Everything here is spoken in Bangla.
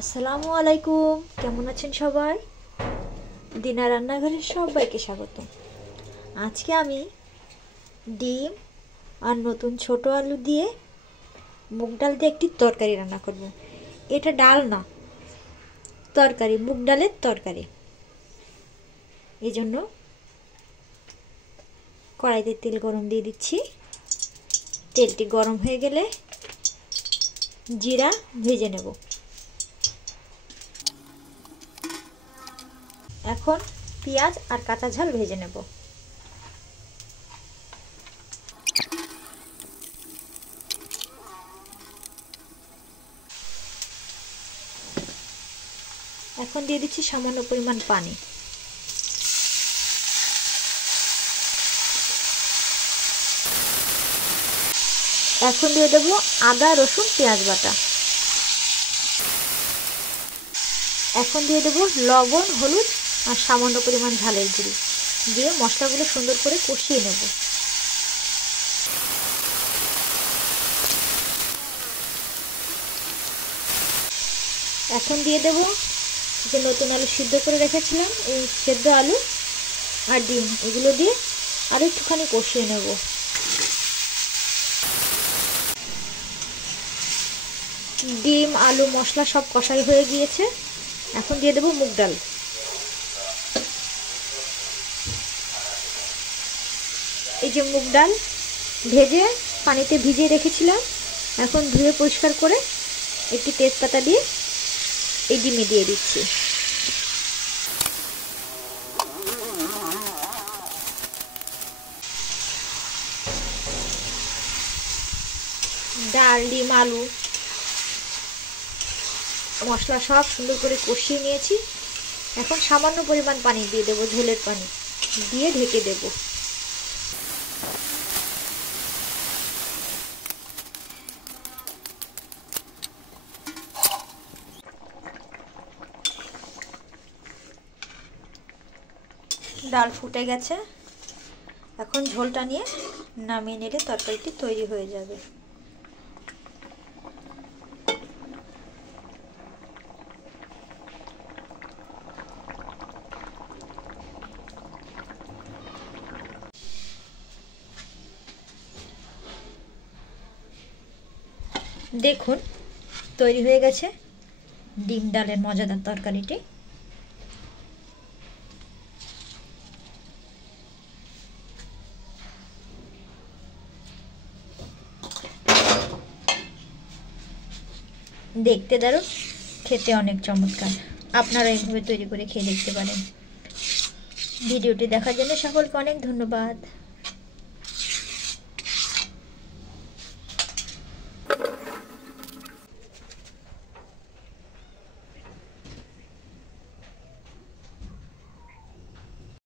আসসালামু আলাইকুম, কেমন আছেন সবাই? দিনা রান্নাঘরে সবাইকে স্বাগত। আজকে আমি ডিম আর নতুন ছোট আলু দিয়ে মুগ ডাল দিয়ে একটি তরকারি রান্না করব। এটা ডাল না, তরকারি, মুগ ডালের তরকারি। এই জন্য কড়াইতে তেল গরম দিয়ে দিচ্ছি। তেলটি গরম হয়ে গেলে জিরা ভেজে নেব। এখন পেঁয়াজ আর কাঁচা ঝাল ভেজে নেব। এখন দিয়ে দিচ্ছি সামান্য পরিমাণ পানি। এখন দিয়ে দেব আদা রসুন পেঁয়াজ বাটা। এখন দিয়ে দেব লবণ হলুদ আর সামান্য পরিমাণ ঝালের গুঁড়ি দিয়ে মশলাগুলো সুন্দর করে কষিয়ে নেব। এখন দিয়ে দেব যে নতুন আলু সিদ্ধ করে রেখেছিলাম, এই সেদ্ধ আলু আর ডিম, এগুলো দিয়ে আরও একটুখানি কষিয়ে নেব। ডিম আলু মশলা সব কষাই হয়ে গিয়েছে। এখন দিয়ে দেব মুগ ডাল। এই যে মুগ ডাল ভেজে পানিতে ভিজিয়ে রেখেছিলাম, এখন ধুয়ে পরিষ্কার করে একটি তেজপাতা দিয়ে এই ডিমে দিয়ে দিচ্ছি। ডাল ডিম আলু মশলা সব সুন্দর করে কষিয়ে নিয়েছি। এখন সামান্য পরিমাণ পানি দিয়ে দেবো, ঝোলের পানি দিয়ে ঢেকে দেব। ডাল ফুটে গেছে, এখন ঝোলটা নিয়ে নামিয়ে নিলে তরকারিটি তৈরি হয়ে যাবে। দেখুন তৈরি হয়ে গেছে ডিম ডালের মজাদার তরকারিটি। দেখতে দারুণ, খেতে অনেক চমৎকার। আপনারা এইভাবে তৈরি করে খেয়ে দেখতে পারেন। ভিডিওটি দেখার জন্য সকলকে অনেক ধন্যবাদ।